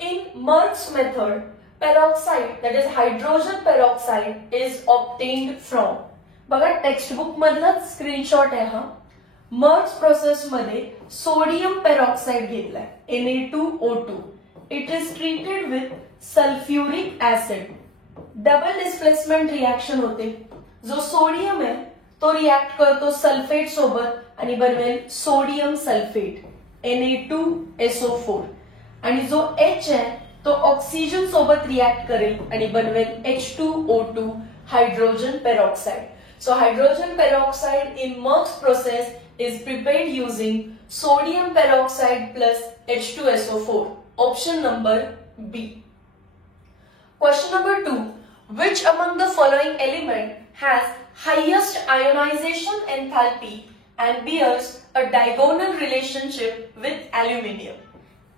In Merck's method, peroxide, that is hydrogen peroxide, is obtained from. बघा textbook मधलाच screenshot आहे हा. Marks process मध्ये sodium peroxide घेतलाय Na2O2. It is treated with sulphuric acid. Double displacement reaction होते. जो sodium आहे तो react करतो सल्फेट सोबत आणि बनवेल सोडियम सल्फेट Na2SO4. आणि जो H आहे तो ऑक्सिजन सोबत रिएक्ट करेल आणि बनवेल H2O2 hydrogen peroxide. So hydrogen peroxide in Merck's process is prepared using sodium peroxide plus H2SO4. Option number B. Question number 2. Which among the following element has highest ionization enthalpy and bears a diagonal relationship with aluminium?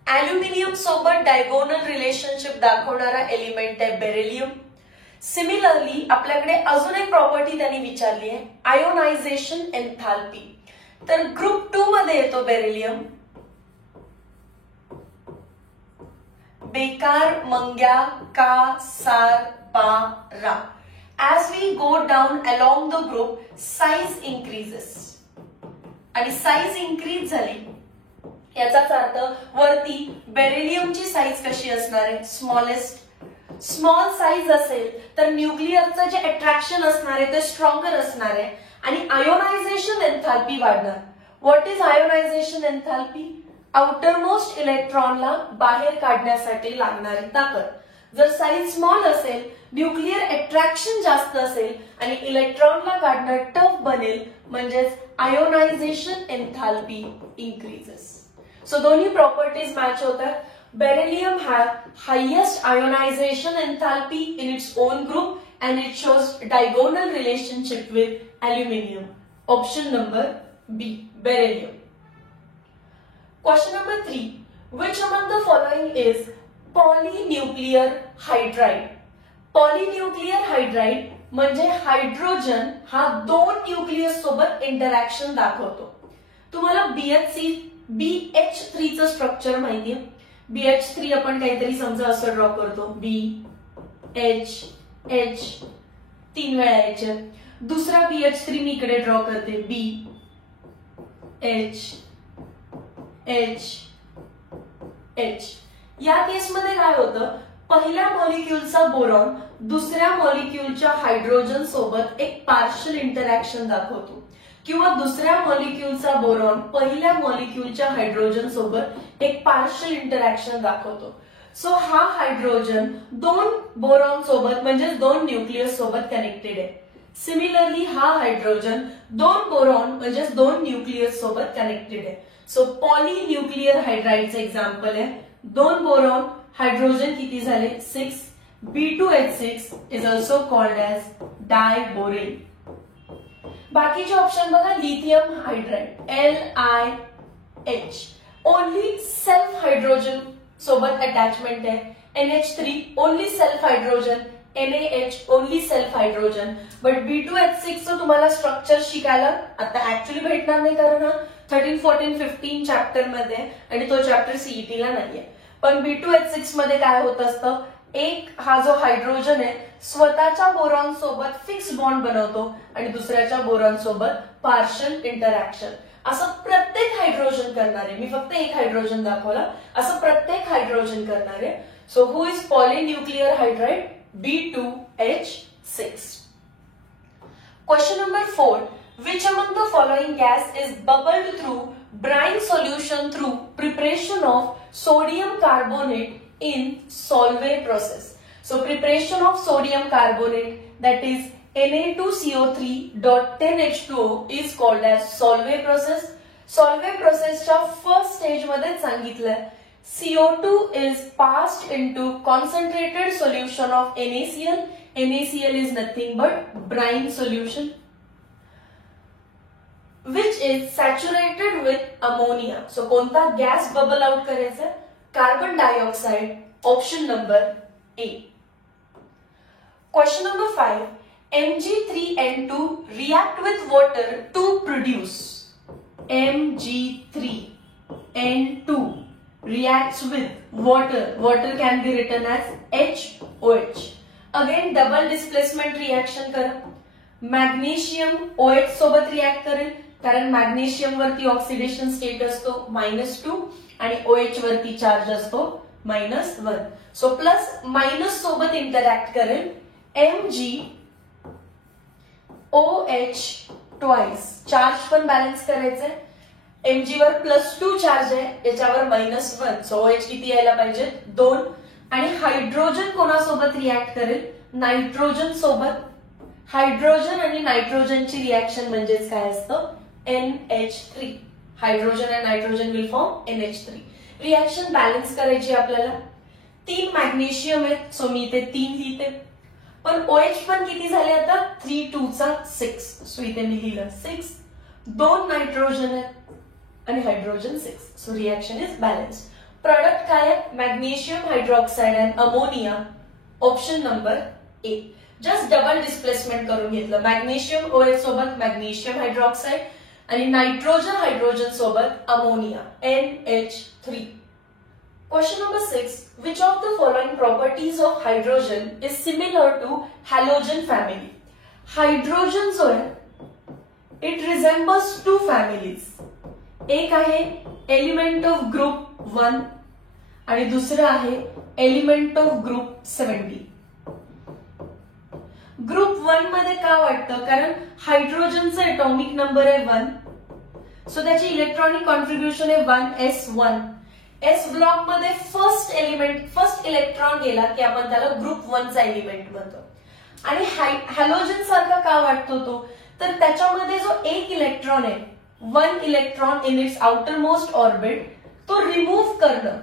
Aluminium सोबत diagonal relationship दाखवणारा element आहे beryllium. Similarly आपल्याकडे अजून एक property त्यांनी विचारली आहे ionisation enthalpy. तर ग्रुप 2 मध्ये येतो बेरिलियम. बेकार मंग्या का सार पा रा. As we go down along the group size increases. आणि साइज इन्क्रीज झाली याचाच अर्थ वरती बेरिलियमची साइज कशी असणार आहे स्मॉलेस्ट. स्मॉल साइज असेल तर न्यूक्लियरचं जे अट्रॅक्शन असणार आहे ते स्ट्रॉंगर असणार आहे आणि आयोनायझेशन एन्थाल्पी वाढणार. What is ionization enthalpy? Outermost इलेक्ट्रॉनला बाहेर काढण्यासाठी लागणारी ताकद. जर साइज स्मॉल असेल न्यूक्लियर अट्रॅक्शन जास्त असेल आणि इलेक्ट्रॉनला काढणं टफ बनेल म्हणजेच आयोनायझेशन एन्थाल्पी इन्क्रीजेस. सो दोन्ही प्रॉपर्टीज मॅच होतात. Beryllium have highest ionization enthalpy in its own group and it shows diagonal relationship with aluminium. Option number B, beryllium. Question number 3. Which among the following is polynuclear hydride? Polynuclear hydride म्हणजे hydrogen हा 2 nucleus सोबत interaction दाखवतो. तुम्हाला BH3 चं structure माहितीये. BH3 आपण काहीतरी समजा असं ड्रॉ करतो BH 3 वेळा H. दुसरा BH3 मी इकडे ड्रॉ करते BH. या केसमध्ये काय होतं पहिल्या मॉलिक्युलचा बोरॉन दुसऱ्या मॉलिक्युलच्या हायड्रोजन सोबत एक पार्शियल इंटरॅक्शन दाखवतो किंवा दुसऱ्या मॉलिक्युलचा बोरॉन पहिल्या मॉलिक्युलच्या हायड्रोजन सोबत एक पार्शियल इंटरॅक्शन दाखवतो. सो हा हायड्रोजन 2 बोरॉन सोबत म्हणजे 2 न्यूक्लियस सोबत कनेक्टेड आहे. सिमिलरली हा हायड्रोजन 2 बोरॉन म्हणजे 2 न्यूक्लियस सोबत कनेक्टेड आहे. सो पॉलीन्यूक्लियर हायड्राइडचं एक्झाम्पल आहे. 2 बोरॉन हायड्रोजन किती झाले 6. B2H6 is also called as diborane. बाकीचे ऑप्शन बघा lithium hydride LiH only self hydrogen सोबत अटॅचमेंट आहे. NH3 only self hydrogen NaH only self hydrogen. But B2H6 चं तुम्हाला स्ट्रक्चर शिकायला आता ऍक्च्युअली भेटणार नाही कारण हा 13, 14, 15 चॅप्टर मध्ये आणि तो चॅप्टर सीईटीला नाहीये. पण B2H6 मध्ये काय होत असतं एक हा जो हायड्रोजन आहे स्वतःच्या बोरॉन सोबत फिक्स बॉन्ड बनवतो आणि दुसऱ्याच्या बोरॉन सोबत पार्शियल इंटरॅक्शन. असं प्रत्येक हायड्रोजन करणारे मी फक्त एक हायड्रोजन दाखवला असं प्रत्येक हायड्रोजन करणारे. So who is polynuclear hydride B2H6. Question number 4. Which among the following gas is bubbled through brine solution through preparation of sodium carbonate in Solvay process? So preparation of sodium carbonate, that is Na2CO3.10H2O, is called as Solvay process. Solvay process च्या first stage मध्ये सांगितलंय CO2 is passed into concentrated solution of NaCl. NaCl is nothing but brine solution which is saturated with ammonia. So कोणता gas bubble out करायचा carbon dioxide. Option number A. Question number 5. Mg3N2 react with water to produce. Mg3N2 reacts with water. Water can be written as HOH. Again double displacement reaction करा. Magnesium OH सोबत react करेल कारण magnesium वरती oxidation state असतो -2 आणि OH वरती charge असतो -1. So plus minus सोबत इंटरॅक्ट करेल MgOH ट्वाइस. चार्ज पण बॅलन्स करायचंय. Mg वर +2 चार्ज आहे, याच्यावर -1. सो OH किती यायला पाहिजे 2. आणि हायड्रोजन कोणासोबत रिॲक्ट करेल नायट्रोजन सोबत. हायड्रोजन आणि नायट्रोजनची रिॲक्शन म्हणजेच काय असतं NH3. हायड्रोजन आणि nitrogen will form NH3. Reaction balance करायची आपल्याला. 3 मॅग्नेशियम आहेत सो मी इथे 3 लिहिते. पण OH पण किती झाले आता 3 2 6. सो इथे मी लिहिलं 6. 2 नायट्रोजन आहेत आणि hydrogen 6. So reaction is balance. Product काय आहे magnesium hydroxide and ammonia. Option number A. Just double displacement करून घेतलं. मॅग्नेशियम OH सोबत मॅग्नेशियम हायड्रॉक्साइड आणि नायट्रोजन हायड्रोजन सोबत ammonia NH3. Question number 6. Which of the following properties of hydrogen is similar to halogen family? Hydrogen जो आहे it resembles 2 families. एक आहे element of group 1 आणि दुसरं आहे एलिमेंट ऑफ ग्रुप 70. ग्रुप 1 मध्ये का वाटतं कारण हायड्रोजनचा एटॉमिक नंबर आहे 1. सो त्याची इलेक्ट्रॉनिक कॉन्ट्रीब्युशन आहे 1s1. एस ब्लॉक मध्ये फर्स्ट इलेक्ट्रॉन गेला की आपण त्याला ग्रुप 1 चा एलिमेंट म्हणतो. आणि हॅलोजन सारखा का वाटतो तो तर त्याच्यामध्ये जो एक इलेक्ट्रॉन आहे 1 electron in its outermost orbit तो रिमूव्ह करणं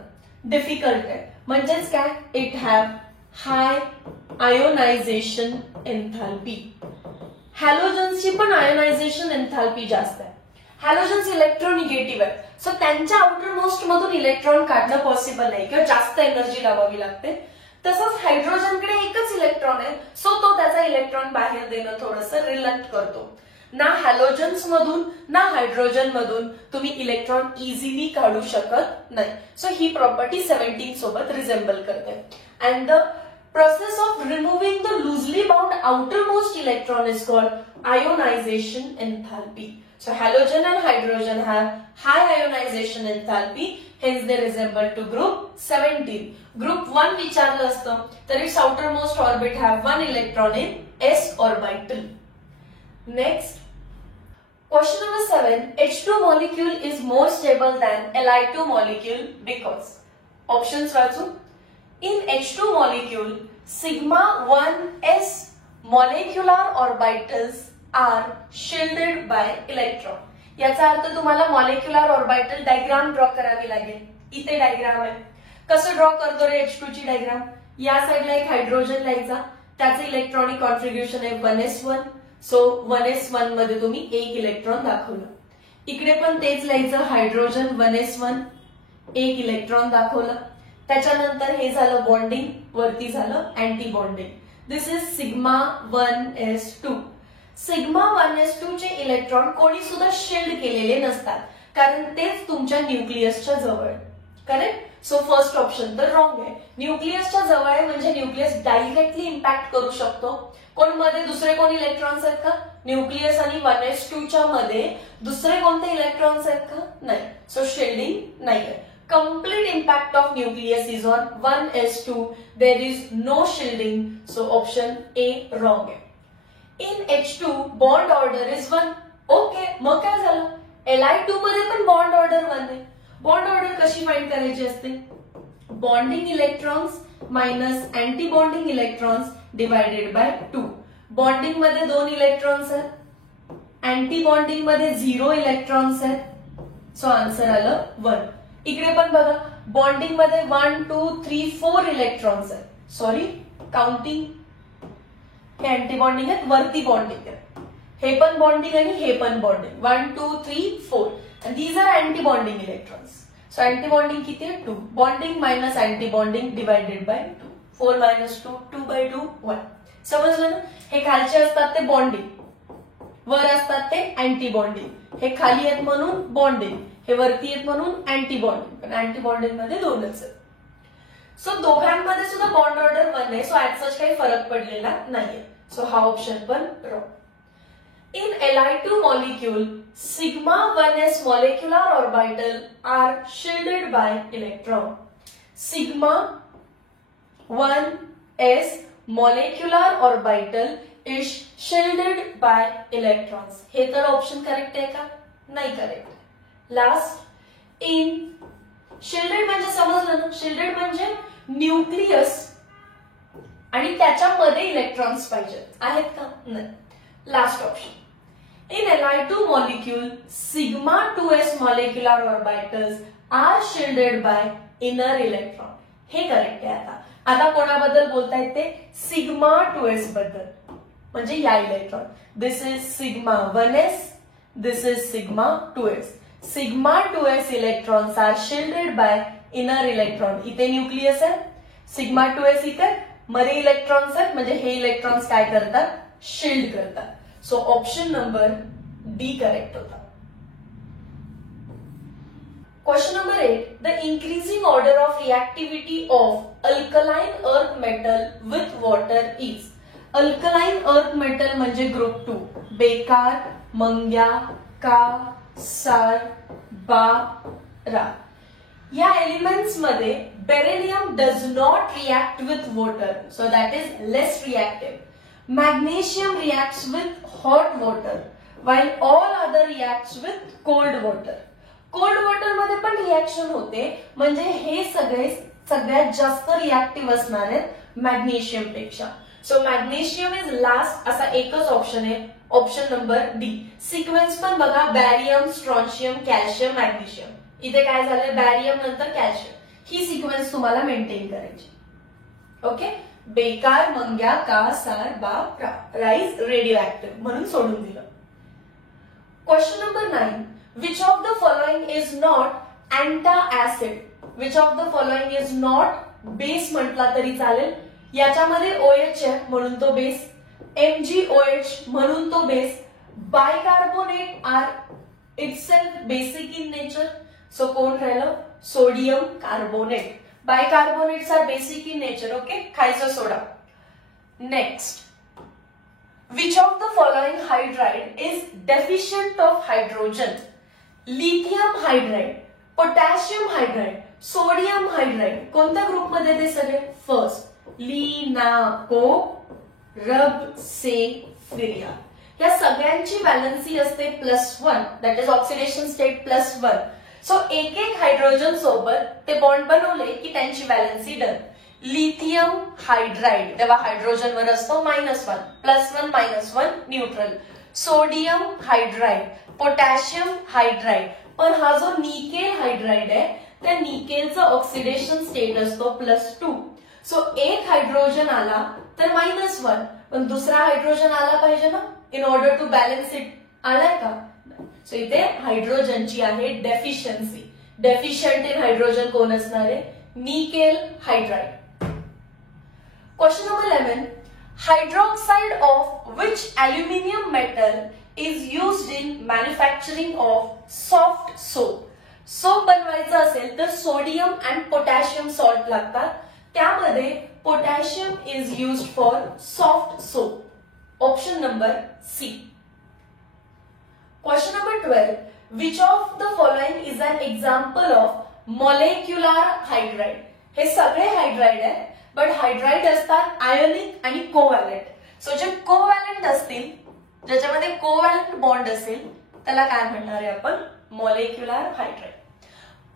डिफिकल्ट आहे. म्हणजेच काय it have high ionization enthalpy. हॅलोजन्सची पण आयोनायझेशन एन्थॅल्पी जास्त आहे. हॅलोजन्स इलेक्ट्रोनिगेटिव्ह आहे सो त्यांच्या आउटर मोस्ट मधून इलेक्ट्रॉन काढणं पॉसिबल नाही किंवा जास्त एनर्जी लावावी लागते. तसंच हायड्रोजनकडे एकच इलेक्ट्रॉन आहे सो तो त्याचा इलेक्ट्रॉन बाहेर देणं थोडंसं रिलक्ट करतो. ना हॅलोजन्स मधून ना हायड्रोजन मधून तुम्ही इलेक्ट्रॉन इझिली काढू शकत नाही. सो ही प्रॉपर्टी 17 सोबत रिझेंबल करते. And the process of removing the loosely bound outermost electron is called ionization enthalpy. So halogen and hydrogen have high ionization enthalpy, hence they resemble to group 17. Group 1 विचारलं असतं तर its outermost orbit have 1 electron in s orbital. Next, question number 7. H2 molecule is more stable than Li2 molecule because. Options वाचू. In H2 molecule, sigma 1s molecular orbitals are shielded by electron. याचा अर्थ तुम्हाला molecular orbital diagram draw करावी लागेल. इथे diagram आहे. कसं draw करतो रे H2 ची डायग्राम. या साईडला एक हायड्रोजन लिहायचा. त्याचं इलेक्ट्रॉनिक कॉन्ट्रीब्युशन आहे 1s1. सो 1s1 मध्ये तुम्ही एक इलेक्ट्रॉन दाखवलं. इकडे पण तेच लिहायचं हायड्रोजन 1s1 एक इलेक्ट्रॉन दाखवलं. त्याच्यानंतर हे झालं बॉन्डिंग वरती झालं anti bonding. This is sigma 1s2. Sigma 1s2 चे इलेक्ट्रॉन कोणी सुद्धा शिल्ड केलेले नसतात कारण तेच तुमच्या न्यूक्लियसच्या जवळ. करेक्ट. सो फर्स्ट ऑप्शन तर रॉंग आहे. न्यूक्लियसच्या जवळ आहे म्हणजे न्यूक्लियस डायरेक्टली इम्पॅक्ट करू शकतो. कोण मध्ये दुसरे कोण इलेक्ट्रॉन्स आहेत का. न्यूक्लियस आणि 1s2 च्या मध्ये दुसरे कोणते इलेक्ट्रॉन्स आहेत का नाही. सो शिल्डिंग नाही आहे. Complete impact of nucleus is on 1s2. There is no shielding. So option A wrong. In H2 bond order is 1. Okay, मग काय झालं. Li2 मध्ये पण bond order 1 आहे. Bond order कशी फाइंड करायची असते. Bonding electrons minus anti bonding electrons divided by 2. Bonding मध्ये 2 इलेक्ट्रॉन्स आहेत. अँटी बॉन्डिंग मध्ये 0 इलेक्ट्रॉन्स आहेत. सो आन्सर आलं 1. इकडे पण बघा बॉन्डिंग मध्ये 1 2 3 4 इलेक्ट्रॉन्स आहेत. Sorry counting. हे अँटी बॉन्डिंग आहेत वरती बॉन्डिंग आहे. हे पण बॉन्डिंग आणि हे पण bonding 1 2 3 4 and these are anti bonding electrons. So anti bonding किती आहे 2. Bonding minus anti bonding divided by 2. 4 minus 2 2 by 2 1. समजलं ना. हे खालचे असतात ते बॉन्डिंग वर असतात ते अँटी बॉन्डिंग. हे खाली आहेत म्हणून बॉन्डिंग. हे वरती आहेत म्हणून अँटी बॉन्डिंग, पण अँटी बॉन्डिंग मध्ये दोनच आहेत. सो दोघांमध्ये सुद्धा बॉन्ड ऑर्डर 1 आहे, सो ऍट सच काही फरक पडलेला नाहीये. सो हा ऑप्शन पण wrong. In Li2 molecule, sigma 1s molecular orbital are shielded by electron. Sigma 1s molecular orbital is shielded by electrons. हे तर ऑप्शन करेक्ट आहे का? नाही करेक्ट. लास्ट इन shielded म्हणजे समजलं ना, shielded म्हणजे न्यूक्लियस आणि त्याच्यामध्ये इलेक्ट्रॉन्स पाहिजे आहेत का? नाही. Last option. In Li2 molecule, sigma 2s molecular orbitals are shielded by inner electron. हे करेक्ट आहे. आता कोणाबद्दल बोलतायत ते? सिग्मा 2s बद्दल, म्हणजे या electron. This is sigma 1s, this is sigma 2s. Sigma 2s electrons are shielded by inner electron. इथे nucleus आहे, सिग्मा 2s इथे मध्ये इलेक्ट्रॉन्स आहेत, म्हणजे हे इलेक्ट्रॉन्स काय करतात? शिल्ड करतात. So option number D correct होता. Question number 8. The increasing order of reactivity of alkaline earth metal with water is. Alkaline earth metal म्हणजे ग्रुप 2. बेकार, मंग्या, का, सार, बा, रा. या एलिमेंट्स मध्ये beryllium does not react with water, so that is less reactive. Magnesium reacts with hot water while all other reacts with cold water. Cold water मध्ये पण रिएक्शन होते, म्हणजे हे सगळ्यात जास्त रिएक्टिव्ह असणार आहेत मॅग्नेशियम पेक्षा. सो मॅग्नेशियम इज लास्ट असा एकच ऑप्शन आहे, ऑप्शन नंबर डी. सिक्वेन्स पण बघा, बॅरियम, स्ट्रॉन्शियम, कॅल्शियम, मॅग्नेशियम. इथे काय झालंय? बॅरियम नंतर कॅल्शियम. ही सिक्वेन्स तुम्हाला मेंटेन करायची. ओके. बेकार, मंग्या, का, सार, बा, रा. राईज रेडिओ ऍक्टिव्ह म्हणून सोडून दिलं. Question number 9. Which of the following is not antacid. Which of the following is not base म्हटला तरी चालेल. याच्यामध्ये OH आहे म्हणून तो बेस, MgOH म्हणून तो base. Bicarbonate are itself basic in nature, so कोण राहिलं? Sodium carbonate. Bicarbonate are basic in nature, okay? खायचा सोडा. Next. Which of the following hydride is deficient of hydrogen? Lithium hydride, potassium hydride, sodium hydride. कोणत्या group मध्ये ते सगळे? First, लिनाको रबसेफिरिया. या सगळ्यांची व्हॅलन्सी असते +1, that is oxidation state +1. So एक हायड्रोजन सोबत ते बॉन्ड बनवले की त्यांची व्हॅलन्सी डन. लिथियम हायड्राइड तेव्हा हायड्रोजन वर असतो -1, +1 -1 neutral. Sodium hydride, potassium hydride. पण हा जो निकेल हायड्राइड आहे त्या निकेलचा ऑक्सिडेशन स्टेट असतो +2. सो एक हायड्रोजन आला तर -1, पण दुसरा हायड्रोजन आला पाहिजे ना, in order to balance it. आलाय का? सो इथे हायड्रोजनची आहे डेफिशियन्सी. डेफिशियंट इन हायड्रोजन कोण असणार आहे? Nickel hydride. Question number 11. Hydroxide of which aluminium metal is used in manufacturing of soft soap. Soap बनवायचं असेल तर सोडियम अँड पोटॅशियम सॉल्ट लागतात. त्यामध्ये potassium is used for soft soap. Option number C. Question number 12. Which of the following is an example of molecular hydride? हे सगळे hydride आहे, but hydride असतात ionic आणि कोव्हॅलेंट. सो जे covalent असतील, ज्याच्यामध्ये कोव्हॅलेंट बॉन्ड असेल, त्याला काय म्हणणार आहे आपण? Molecular hydride.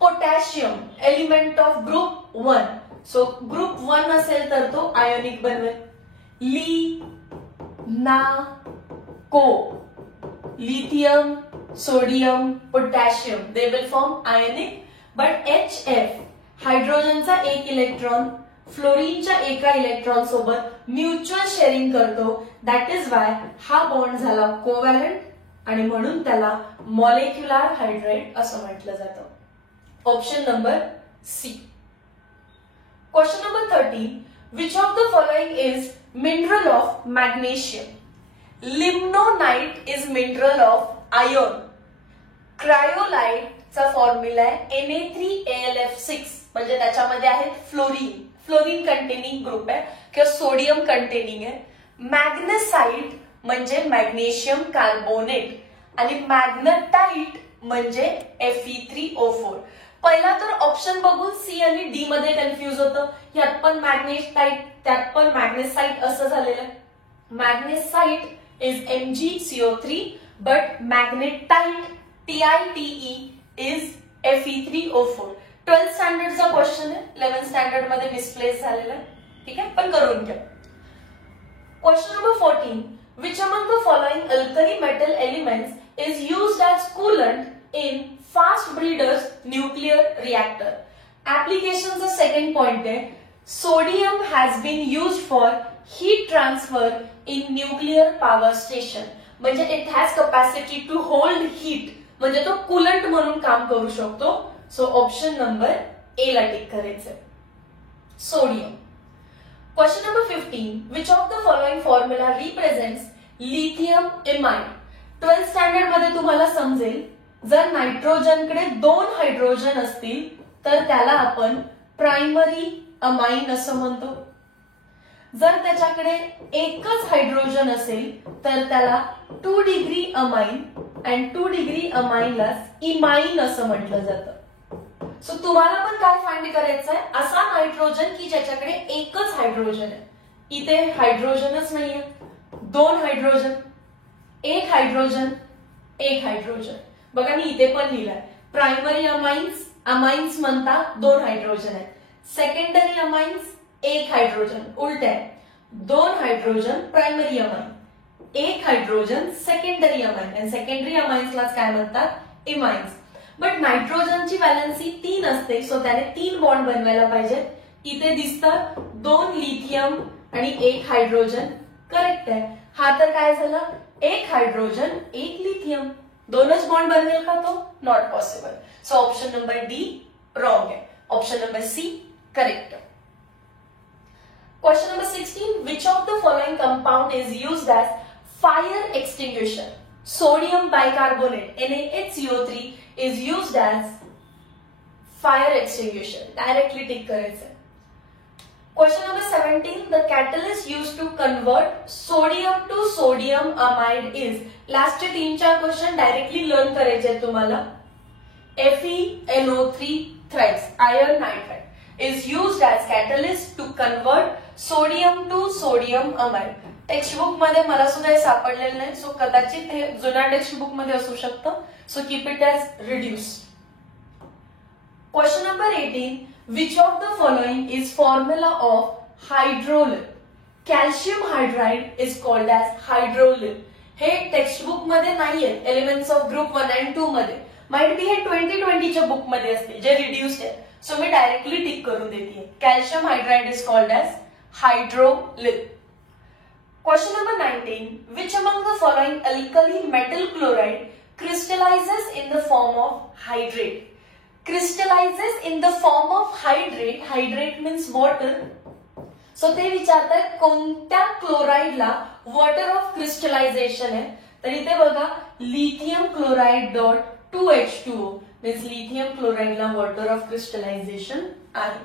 Potassium element of group 1. So group 1 असेल तर तो आयोनिक बनवेल. ली ना को, lithium, sodium, potassium, they will form ionic. But HF, हायड्रोजनचा एक इलेक्ट्रॉन फ्लोरीनच्या एका इलेक्ट्रॉन सोबत म्युच्युअल शेअरिंग करतो. दॅट इज वाय हा बॉन्ड झाला कोव्हॅलेंट आणि म्हणून त्याला मॉलिक्युलर हायड्राइड असं म्हटलं जातं. Option number C. Question number 13. Which of the following is mineral of magnesium. Limonite is mineral of iron. Cryolite चा फॉर्म्युला आहे Na3AlF6, म्हणजे त्याच्यामध्ये आहेत फ्लोरीन कंटेनिंग ग्रुप आहे किंवा सोडियम कंटेनिंग आहे. मॅग्नेसाइट म्हणजे मॅग्नेशियम कार्बोनेट आणि मॅग्नेटाइट म्हणजे Fe3O4. पहिला तर ऑप्शन बघून सी आणि डी मध्ये कन्फ्युज होतं. यात पण मॅग्नेटाइट त्यात पण मॅग्नेसाइट असं झालेलं आहे. Magnesite is MgCO3 but magnetite TITE is Fe3O4. 12th स्टँडर्डचा क्वेश्चन आहे, 11th स्टँडर्ड मध्ये डिस्प्लेस झालेला आहे. ठीक आहे, पण करून घ्या. Question number 14. Which among the following alkali metal elements is used as coolant in fast breeders nuclear reactor? Application चा second point आहे. Sodium has been used for heat transfer in nuclear power station. म्हणजे it has capacity to hold heat. म्हणजे तो coolant म्हणून काम करू शकतो. So option number A ला टिक करायचं. Sodium. Question number 15. Which of the following formula represents lithium imine? 12th standard मध्ये तुम्हाला समजेल, जर नायट्रोजनकडे 2 हायड्रोजन असतील तर त्याला आपण प्रायमरी अमाइन असं म्हणतो. जर त्याच्याकडे एकच हायड्रोजन असेल तर त्याला 2 डिग्री अमाइन अँड 2 डिग्री अमाइनला इमाइन असं म्हटलं जातं. सो तुम्हाला पण काय फाइंड करायचं आहे, असा नायट्रोजन की ज्याच्याकडे एकच हायड्रोजन आहे. इथे हायड्रोजनच नाहीये, 2 हायड्रोजन, एक हायड्रोजन. बघा मी इथे पण लिहिलंय प्रायमरी अमाइन्स म्हणता 2 हायड्रोजन आहेत. Secondary amines 1 hydrogen. उलट आहे, 2 hydrogen primary amine, 1 hydrogen secondary amine आणि सेकंडरी अमाइन्सलाच काय म्हणतात, इमाइन्स. बट नायट्रोजनची व्हॅलन्सी 3 असते, सो त्याने 3 बॉन्ड बनवायला पाहिजेत. इथे दिसतात 2 लिथियम आणि 1 हायड्रोजन. करेक्ट आहे. हा तर काय झालं, 1 हायड्रोजन 1 लिथियम, 2च बॉन्ड बनवेल का तो, not possible. So option number D wrong आहे. Option number C correct. Question number 16. Which of the following compound is used as fire extinguisher? Sodium bicarbonate NaHCO3 is used as fire extinguisher. Directly tick करायचं. Question number 17. The catalyst used to convert sodium to sodium amide is. Last 3-4 question directly learn करायचे तुम्हाला. FeNO3 thrice iron nitride is used as catalyst to convert sodium to sodium amide. Textbook मध्ये मला सुद्धा हे सापडलेलं नाही, so कदाचित हे जुन्या टेक्स्टबुक मध्ये असू शकतं. So keep it as reduce. Question number 18. Which of the following is formula of hydrolyl? Calcium hydride is called as hydrolyl. हे टेक्स्टबुक मध्ये नाहीये, एलिमेंट्स ऑफ ग्रुप 1 and 2 मध्ये. माइट बी हे 2020 च्या बुक मध्ये असतील जे रिड्यूस्ड आहे. सो मी डायरेक्टली टिक करून देते. Calcium hydride is called as hydrolith. Question number 19. Which among the following alkali metal chloride crystallizes in the form of hydrate? Crystallizes in the form of hydrate. Hydrate means water. So ते विचारतात कोणत्या क्लोराइडला water of crystallization आहे. तर इथे बघा lithium chloride dot 2H2O means lithium क्लोराइडला water of crystallization आहे.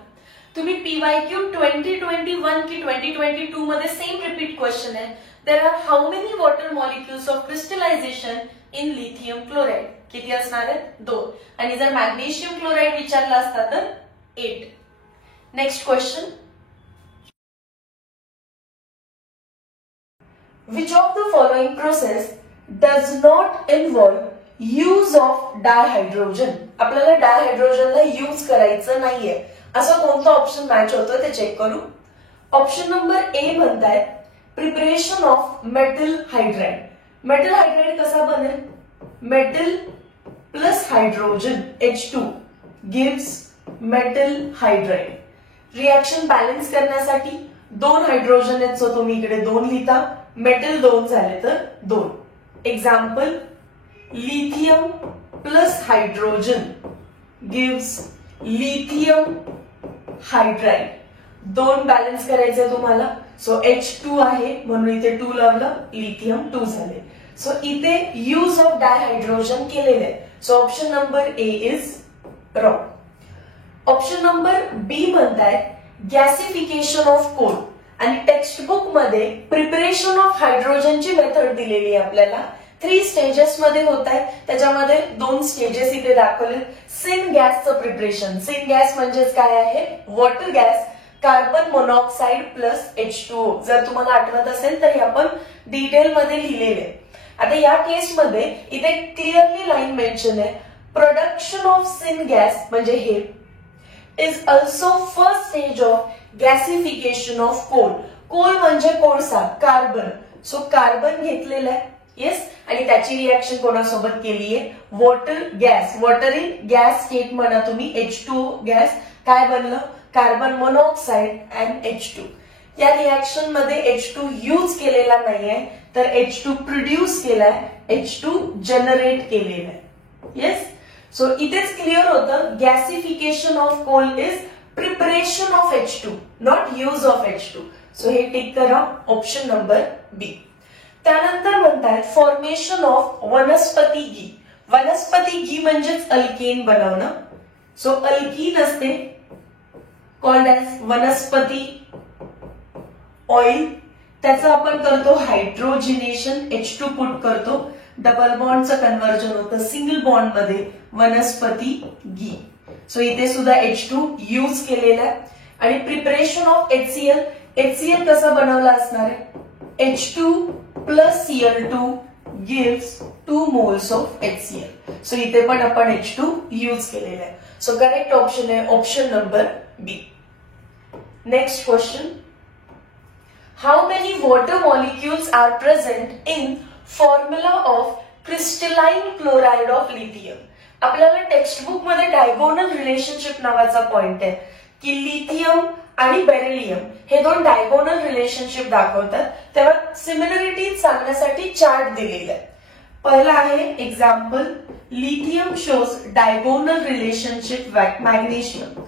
तुम्ही PYQ 2021 की 2022 मध्ये सेम रिपीट क्वेश्चन आहे. There are how many water molecules of crystallization in lithium chloride? किती असणार आहेत? 2. आणि जर मॅग्नेशियम क्लोराइड विचारला असता तर 8. Next question. Which of the following process does not involve use of dihydrogen? आपल्याला डायहायड्रोजनला यूज करायचं नाहीये, असं कोणतं ऑप्शन मॅच होतं ते चेक करू. ऑप्शन नंबर ए म्हणतायत preparation of metal hydride. Metal hydride कसा बनेल? Metal plus hydrogen H2 gives metal hydride. Reaction balance करण्यासाठी 2 हायड्रोजन आहेत, सो तुम्ही इकडे 2 लिहिता. मेटल 2 झाले तर 2. Example lithium plus hydrogen gives lithium hydride. 2 balance करायचे तुम्हाला, सो H2 आहे म्हणून इथे 2 लावलं, लिथियम 2 झाले. सो इथे यूज ऑफ डायहायड्रोजन केलेले आहे. So option number A is wrong. Option number B म्हणताय गॅसिफिकेशन ऑफ कोल आणि टेक्स्टबुक मध्ये प्रिपरेशन ऑफ हायड्रोजनची मेथड दिलेली आहे आपल्याला. 3 स्टेजेस मध्ये होत आहे. त्याच्यामध्ये 2 स्टेजेस इथे दाखवले. सिन गॅसचं प्रिपरेशन. सिन गॅस म्हणजेच काय आहे? Water gas, carbon monoxide plus H2O. जर तुम्हाला आठवत असेल तर हे आपण डिटेल मध्ये लिहिलेले. आता या केसमध्ये इथे क्लिअरली लाईन मेन्शन आहे, प्रोडक्शन ऑफ सिन गॅस म्हणजे हे is also first stage of gasification of coal. Coal म्हणजे कोळसा, कार्बन. सो कार्बन घेतलेलं आहे, येस, आणि त्याची रिएक्शन कोणासोबत केली आहे? Water gas. Water in gas state म्हणा तुम्ही, H2O गॅस. काय बनलं? Carbon monoxide and H2. या रिएक्शन मध्ये H2 यूज केलेला नाहीये, तर H2 प्रोड्यूस केलाय, H2 जनरेट केलेला आहे. येस. सो इथेच क्लिअर होतं, gasification of coal is preparation of H2, not use of H2. So हे टिक करा, ऑप्शन नंबर बी. त्यानंतर म्हणतात फॉर्मेशन ऑफ वनस्पती घी. वनस्पती घी म्हणजेच अल्केन बनवणं. सो अल्कीन असते कॉल्ड ॲज वनस्पती ऑइल. त्याचं आपण करतो हायड्रोजिनेशन, H2 पुट करतो, डबल बॉन्डचं कन्व्हर्जन होतं सिंगल बॉन्ड मध्ये, वनस्पती घी. सो इथे सुद्धा H2 यूज केलेला आहे. आणि प्रिपरेशन ऑफ HCl. HCl कसं बनवलं असणार आहे? H2 plus Cl2 gives 2 moles of HCl. So इथे पण आपण H2 यूज केलेला आहे. सो करेक्ट ऑप्शन आहे option number B. Next question, how many water molecules are present in formula of crystalline chloride of lithium. आपल्याला textbook मध्ये diagonal relationship नावाचा point आहे की लिथियम आणि बेरिलियम हे 2 डायगोनल रिलेशनशिप दाखवतात. तेव्हा सिमिलरिटी सांगण्यासाठी चार्ट दिलेला आहे. पहिला आहे example, lithium shows diagonal relationship magnesium.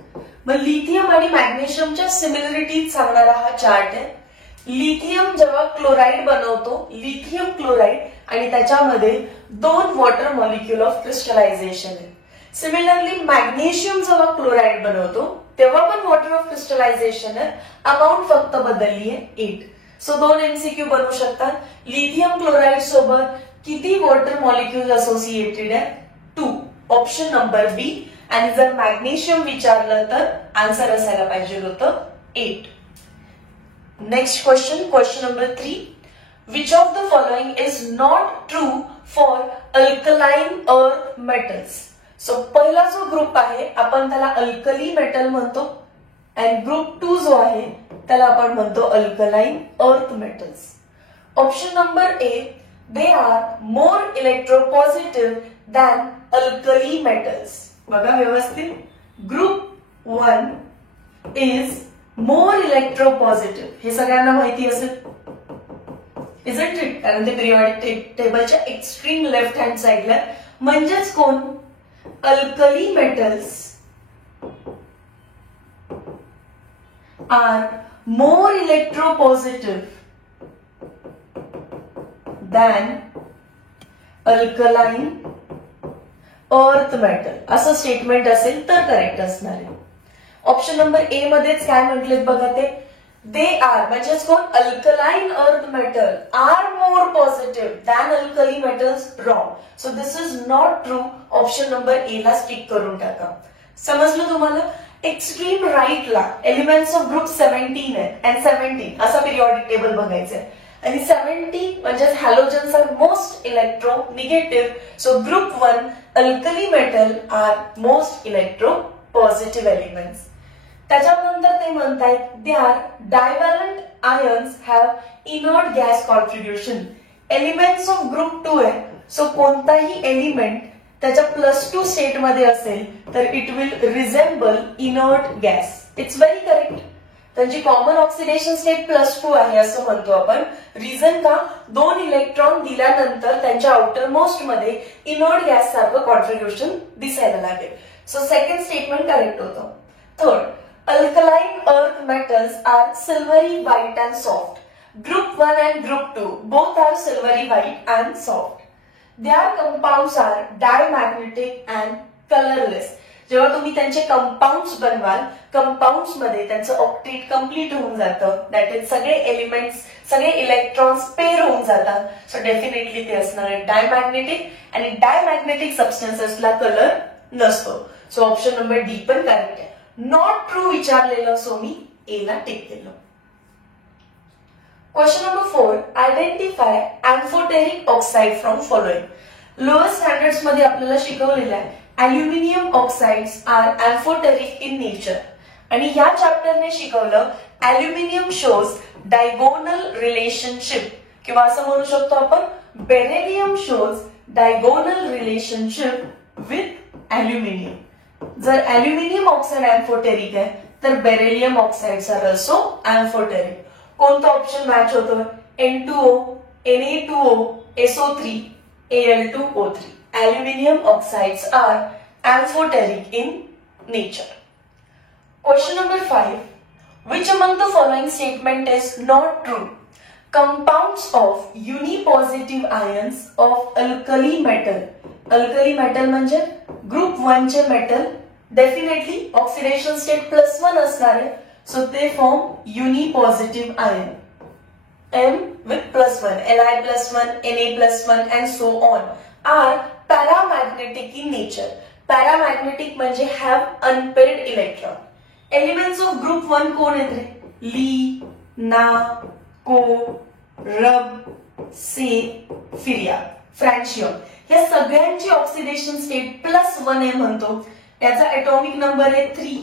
मग लिथियम आणि मॅग्नेशियमच्या सिमिलरिटी सांगणारा हा चार्ट आहे. लिथियम जेव्हा क्लोराइड बनवतो, लिथियम क्लोराइड, आणि त्याच्यामध्ये 2 वॉटर मॉलिक्यूल ऑफ क्रिस्टलायझेशन आहे. सिमिलरली मॅग्नेशियम जेव्हा क्लोराइड बनवतो तेव्हा पण वॉटर ऑफ क्रिस्टलायझेशन आहे, अमाऊंट फक्त बदलली आहे 8. सो 2 MCQ बनवू शकतात. लिथियम क्लोराइड सोबत किती वॉटर मॉलिक्यूल असोसिएटेड आहे? 2. ऑप्शन नंबर बी. आणि जर मॅग्नेशियम विचारलं तर आन्सर असायला पाहिजे होतं 8. Next question, question number 3. Which of the following is not true for alkaline earth metals. So पहिला जो ग्रुप आहे आपण त्याला अल्कली मेटल म्हणतो, अँड ग्रुप 2 जो आहे त्याला आपण म्हणतो alkaline earth metals. Option number A, they are more electropositive than alkali metals. बघा व्यवस्थित, ग्रुप 1 इज मोर इलेक्ट्रोपॉझिटिव्ह. हे सगळ्यांना माहिती असेल, इजंट इट? कारण ते पिरियॉडिक टेबलच्या एक्स्ट्रीम लेफ्ट हँड साइडला. म्हणजेच कोण? Alkali metals are more electropositive than alkaline earth metal. असं स्टेटमेंट असेल तर करेक्ट असणार आहे. ऑप्शन नंबर ए मध्येच काय म्हटलेत बघा, ते दे आर म्हणजेच कोण? Alkaline earth metal are more positive than alkali metals. Wrong. So this is not true. Option number A ला स्टिक करून टाका. समजलं तुम्हाला? एक्स्ट्रीम राईटला एलिमेंट्स ऑफ ग्रुप 17 आहेत अँड 17 असा पिरियॉडिक टेबल बघायचंय. आणि 70 म्हणजेच halogens are most electronegative. So group 1 alkali metal are most electropositive elements. त्याच्यानंतर ते म्हणतायत they are divalent ions have inert gas contribution. Elements of group 2 आहे. So कोणताही एलिमेंट त्याच्या +2 स्टेट मध्ये असेल तर it will रिझेंबल inert gas. It's very correct. त्यांची कॉमन ऑक्सिडेशन स्टेट +2 आहे असं म्हणतो आपण. रिझन का? 2 इलेक्ट्रॉन दिल्यानंतर त्यांच्या आउटरमोस्ट मध्ये इनर्ट गॅस सारखं कॉन्ट्रीब्युशन दिसायला लागेल. सो सेकंड स्टेटमेंट करेक्ट होतं. Third, alkaline earth metals are silvery white and soft. Group 1 and group 2 both are silvery white and soft. Their compounds are diamagnetic and colorless. जेव्हा तुम्ही त्यांचे compounds बनवाल, compounds मध्ये त्यांचं octet complete होऊन जातं. That is सगळे एलिमेंट्स, सगळे इलेक्ट्रॉन्स पेअर होऊन जातात. सो डेफिनेटली ते असणार आहे डायमॅग्नेटिक, आणि डायमॅग्नेटिक सबस्टन्सेसला कलर नसतो. सो ऑप्शन नंबर डी पण करेक्ट आहे. नॉट ट्रू विचारलेलं, सो मी ए ला टिक केलं. Question number 4, identify amphoteric oxide from following. Lower standards मध्ये आपल्याला शिकवलेलं आहे aluminium oxides are amphoteric in nature, आणि ह्या चॅप्टरने शिकवलं अल्युमिनियम शोज डायगोनल रिलेशनशिप, किंवा असं म्हणू शकतो आपण beryllium shows diagonal relationship with aluminium. जर अल्युमिनियम ऑक्साइड एम्फोटेरिक आहे तर beryllium oxides are also amphoteric. कोणतं ऑप्शन मॅच होतं? N2O, Na2O, SO3, Al2O3. Aluminium oxides are amphoteric in nature. Question number 5. Which among the following statement is not true? Compounds of unipositive ions of alkali metal. Alkali metal म्हणजे group 1 चे metal definitely oxidation state +1 असणार आहे. So ते form युनिपॉझिटिव्ह ion. M with +1, Li+1, Na+1 and so on are paramagnetic in nature. Paramagnetic म्हणजे have unpaired electron. Elements of group 1 कोण आहेत रे? ली, ना, को, रब, से, फिरिया, फ्रॅन्शियम. या सगळ्यांची ऑक्सिडेशन स्टेट +1 आहे म्हणतो. याचा एटॉमिक नंबर आहे 3,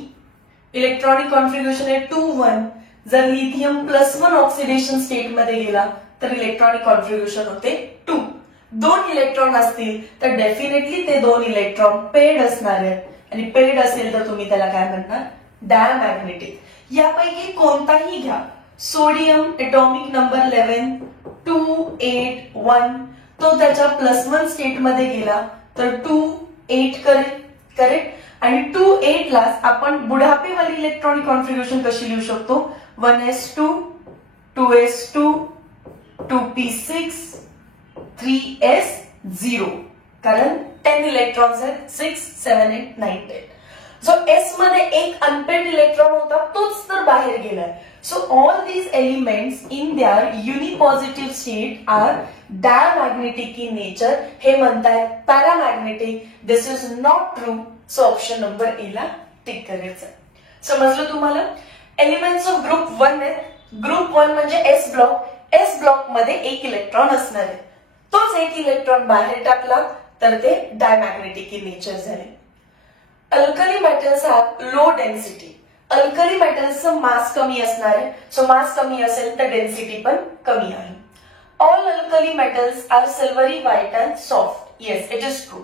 इलेक्ट्रॉनिक कॉन्फिगरेशन आहे 2-1. जर लिथियम +1 ऑक्सिडेशन स्टेट मध्ये गेला तर इलेक्ट्रॉनिक कॉन्फिगरेशन होते 2. 2 इलेक्ट्रॉन असतील तर डेफिनेटली ते 2 इलेक्ट्रॉन पेड असणार आहेत, आणि पेड असेल तर तुम्ही त्याला काय म्हणणार? डायमॅग्नेटिक. यापैकी कोणताही घ्या. सोडियम एटॉमिक नंबर 11 2, 8, 1, तो त्याच्या +1 स्टेट मध्ये गेला तर 2, 8 करेक्ट. आणि 2, 8 ला आपण बुढापेवाली इलेक्ट्रॉनिक कॉन्फिगरेशन कशी लिहू शकतो? 1s2, 2s2, 2p6, 3s0, कारण 10 इलेक्ट्रॉन्स आहेत. 6, 7, 8, 9, 10. जो एस मध्ये एक अनपेड इलेक्ट्रॉन होता तोच तर बाहेर गेलाय. So all these elements in their unipositive state are diamagnetic in nature. हे म्हणतायत paramagnetic. This is not true. So option number A ला टिक करायचं. समजलं तुम्हाला? एलिमेंट्स ऑफ ग्रुप 1 आहेत. ग्रुप 1 म्हणजे एस ब्लॉक. एस ब्लॉक मध्ये एक इलेक्ट्रॉन असणार आहे. तोच एक इलेक्ट्रॉन बाहेर टाकला तर ते डायमॅग्नेटिक इन नेचर झाले. Alkali metals have low density. Alkali मेटल्सचं मास कमी असणार आहे. सो मास कमी असेल तर डेन्सिटी पण कमी आहे. All alkali metals are silvery white and soft. Yes, it is true.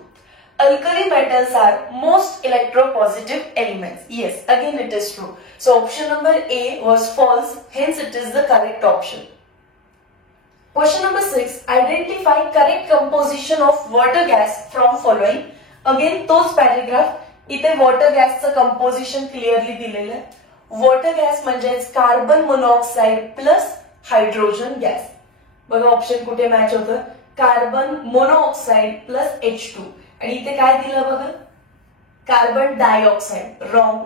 Alkali metals are most electropositive elements. Yes, again it is true. So option number A was false. Hence it is the correct option. Question number 6. Identify correct composition of water gas from following. Again तोच paragraph. इथे water gas चं composition clearly दिलेलं आहे. Water gas म्हणजेच carbon monoxide plus hydrogen gas. बघा option कुठे match होतं? Carbon monoxide plus H2. आणि इथे काय दिलं बघा? Carbon dioxide. रॉंग.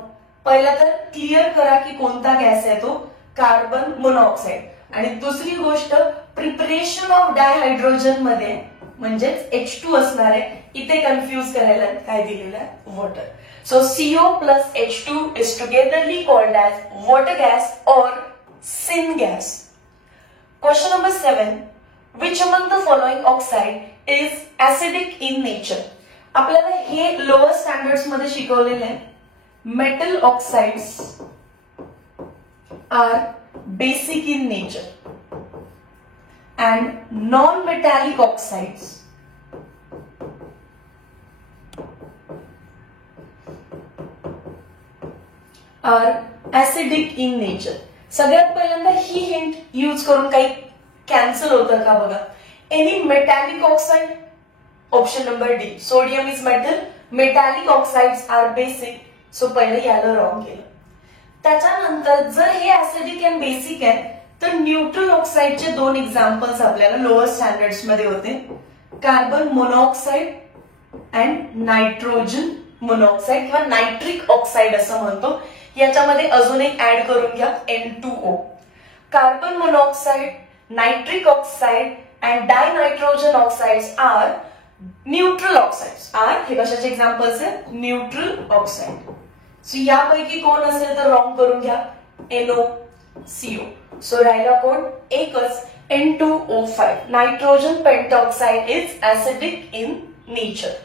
पहिला तर क्लिअर करा की कोणता गॅस आहे तो? Carbon monoxide. आणि दुसरी गोष्ट प्रिपरेशन ऑफ डायहायड्रोजन मध्ये म्हणजेच H2 असणार आहे. इथे कन्फ्युज करायला काय दिलेलं आहे? Water. So CO plus H2 is togetherly called as water gas or syn gas. Question number 7. Which among the following oxide is acidic in nature. आपल्याला हे लोअर स्टँडर्ड्स मध्ये शिकवलेले आहे. Metal oxides are basic in nature and non metallic oxides are acidic in nature. सगळ्यात पहिल्यांदा ही hint use करून काही cancel होतं का बघा. Any metallic oxide. Option number D. Sodium is metal. Metallic oxides are basic. So पहिले याला wrong केलं. त्याच्यानंतर जर हे ऍसिडिक अँड बेसिक आहे तर न्यूट्रल ऑक्साइडचे 2 एक्झाम्पल्स आपल्याला लोअर स्टँडर्ड्स मध्ये होते. Carbon monoxide and nitrogen monoxide किंवा नायट्रिक ऑक्साईड असं म्हणतो. याच्यामध्ये अजून एक ऍड करून घ्या N2O. Carbon monoxide, nitric oxide and dinitrogen oxides are neutral oxides. हे कशाचे एक्झाम्पल्स आहेत? Neutral oxide. सो यापैकी कोण असेल तर रॉंग करून घ्या NOCO. सो राहिला कोण? एकच N2O5. Nitrogen pentoxide is acidic in nature.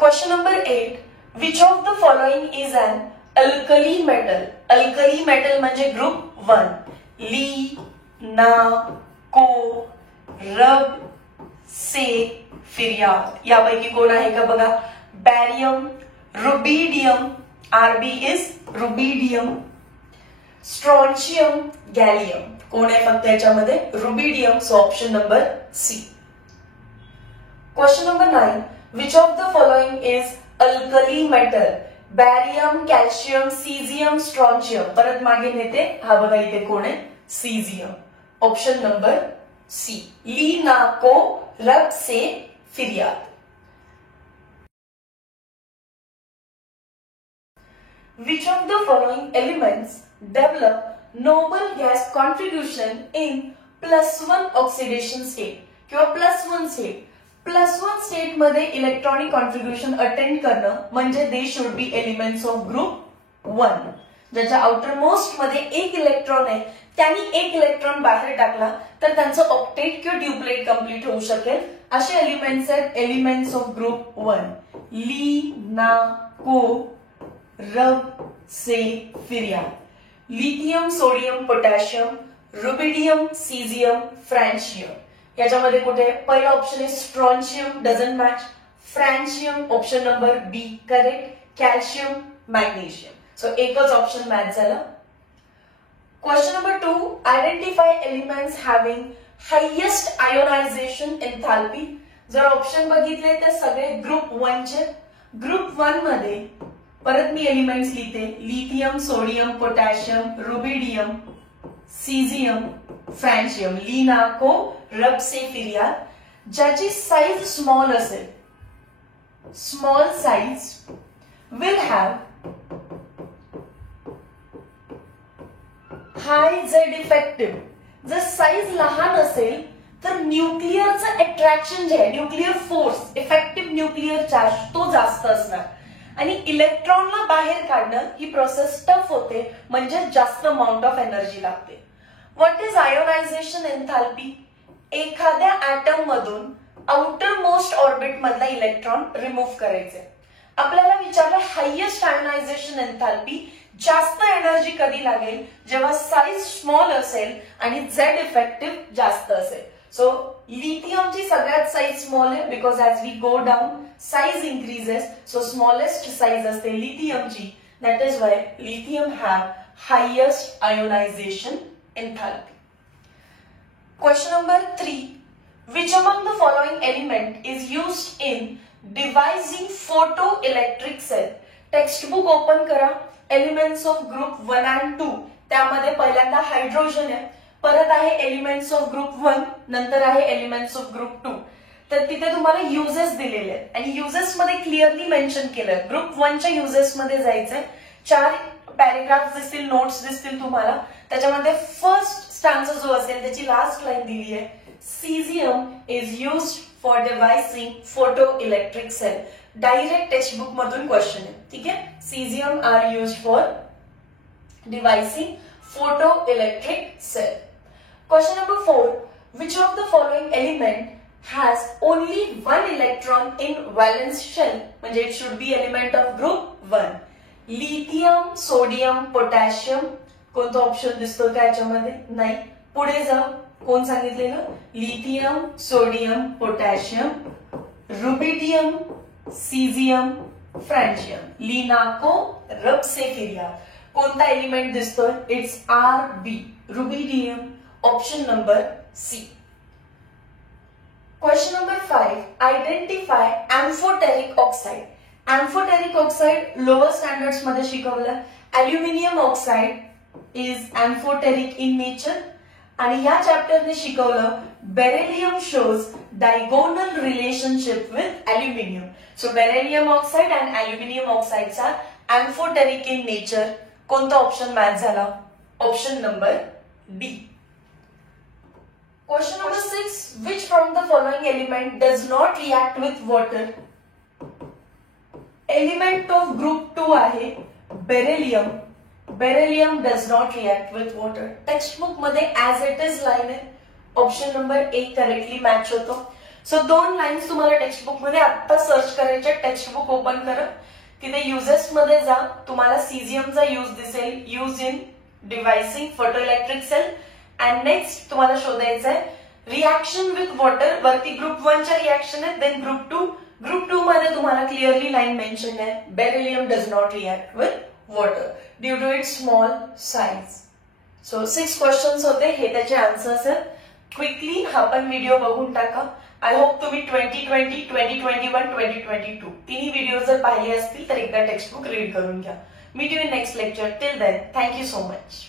Question number 8. Which of the following is an alkali metal? Alkali metal म्हणजे ग्रुप 1. ली, ना, को, रब, से, फिर्याद. यापैकी कोण आहे का बघा? Barium, rubidium. RB is rubidium. Strontium, gallium. कोण आहे फक्त याच्यामध्ये? Rubidium. So option number C. Question number 9. Which of the following is alkali metal? Barium, calcium, caesium, strontium. परत मागे नेते. हा बघा इथे कोण आहे? सीझियम. Option number C. ली, ना, को, रब, से, फिर्याद. Which of the following elements develop noble gas contribution in +1 oxidation state किंवा +1 state? +1 स्टेट मध्ये इलेक्ट्रॉनिक कॉन्ट्रीब्युशन अटेंड करणं म्हणजे they should be elements of group 1. ज्याच्या आउटर मोस्ट मध्ये एक इलेक्ट्रॉन आहे, त्यांनी एक इलेक्ट्रॉन बाहेर टाकला तर त्यांचं ऑक्टेट किंवा ड्युप्लेट कंप्लीट होऊ शकेल. असे एलिमेंट्स आहेत एलिमेंट्स ऑफ ग्रुप 1. ली, ना, को, रब, से, फिर्याद. Lithium, sodium, potassium, rubidium, caesium, francium. याच्यामध्ये कुठे? पहिला ऑप्शन आहे strontium, doesn't match. Francium option number B correct. Calcium, magnesium. So एकच ऑप्शन मॅच झाला. Question number 2. Identify elements having highest ionization enthalpy. जर ऑप्शन बघितले तर सगळे ग्रुप 1 चे. ग्रुप 1 मध्ये परत मी एलिमेंट्स लिहिते. Lithium, sodium, potassium, rubidium, caesium, francium. ली, ना, को, रब, से, फिर्याद. ज्याची साइज स्मॉल असेल, small size will have high Z effective. जर साइज लहान असेल तर न्यूक्लिअरचं अट्रॅक्शन जे आहे, nuclear force, effective nuclear charge तो जास्त असणार आणि इलेक्ट्रॉनला बाहेर काढणं ही प्रोसेस टफ होते म्हणजे जास्त अमाऊंट ऑफ एनर्जी लागते. What is ionisation एन्थॅल्पी? एखाद्या ऍटम मधून आउटर मोस्ट ऑर्बिट मधला इलेक्ट्रॉन रिमूव्ह करायचे. आपल्याला विचारलं हायेस्ट आयोनायझेशन एन्थॅल्पी, जास्त एनर्जी कधी लागेल? जेव्हा साइज स्मॉल असेल आणि झेड इफेक्टिव्ह जास्त असेल. सो लिथियमची सगळ्यात साइज स्मॉल आहे because as we go down size increases. So smallest size असते लिथियमची. That is why lithium have highest ionization enthalpy. Question number 3. Which among the following element is used in devising photoelectric cell? Textbook open करा. Elements of group 1 and 2. त्यामध्ये पहिल्यांदा hydrogen आहे, परत आहे elements of group 1, नंतर आहे elements of group 2. तर तिथे तुम्हाला युजेस दिलेले आहेत आणि युजेस मध्ये क्लिअरली मेन्शन केलंय. ग्रुप 1 च्या युजेस मध्ये जायचंय. 4 पॅरेग्राफ दिसतील, नोट्स दिसतील तुम्हाला. त्याच्यामध्ये फर्स्ट स्टान्झा जो असेल त्याची लास्ट लाईन दिली आहे. Caesium is used for devising photoelectric cell. Direct textbook मधून क्वेश्चन आहे. ठीक आहे. Caesium are used for devising photoelectric cell. Question number 4. Which of the following element has only one electron in valence shell? म्हणजे it should be element of group 1. Lithium, sodium, potassium. कोणता option दिसतो का याच्यामध्ये? नाही. पुढे जा. कोण सांगितलेलं? Lithium, sodium, potassium, rubidium, caesium, francium. ली, ना, को, रब, से, फिर्याद. कोणता एलिमेंट दिसतोय? It's RB, rubidium. Option number C. Question number 5. Identify amphoteric oxide. Amphoteric oxide lower standards मध्ये शिकवलं. Aluminium oxide is amphoteric in nature. आणि या चॅप्टरने शिकवलं beryllium shows diagonal relationship with aluminium. So beryllium oxide and aluminium ऑक्साइडचा amphoteric in nature. कोणता option match झाला? Option number D. Question number 6. Which from the following element does not react with water? Element of group 2 आहे beryllium. Beryllium does not react with water. Textbook मध्ये as it is line आहे. Option number ए correctly match होतो. So 2 lines तुम्हाला textbook मध्ये आता search करायचे. Textbook open करा, तिथे युजेस मध्ये जा, तुम्हाला सीझियमचा यूज दिसेल. Use in devising photoelectric cell. And next तुम्हाला शोधायचं आहे रिॲक्शन विथ वॉटर. वरती ग्रुप 1 च्या रिॲक्शन आहे, देन ग्रुप 2. ग्रुप 2 मध्ये तुम्हाला क्लिअरली लाईन मेन्शन आहे beryllium does not react with water due to its small size. So 6 questions होते, हे त्याचे आन्सर्स आहेत. क्विकली हा पण व्हिडिओ बघून टाका. आय होप तुम्ही 2020, 2021, 2022 तिन्ही व्हिडिओ जर पाहिले असतील तर एकदा टेक्स्टबुक रीड करून घ्या. Meet you in next lecture. Till then thank you so much.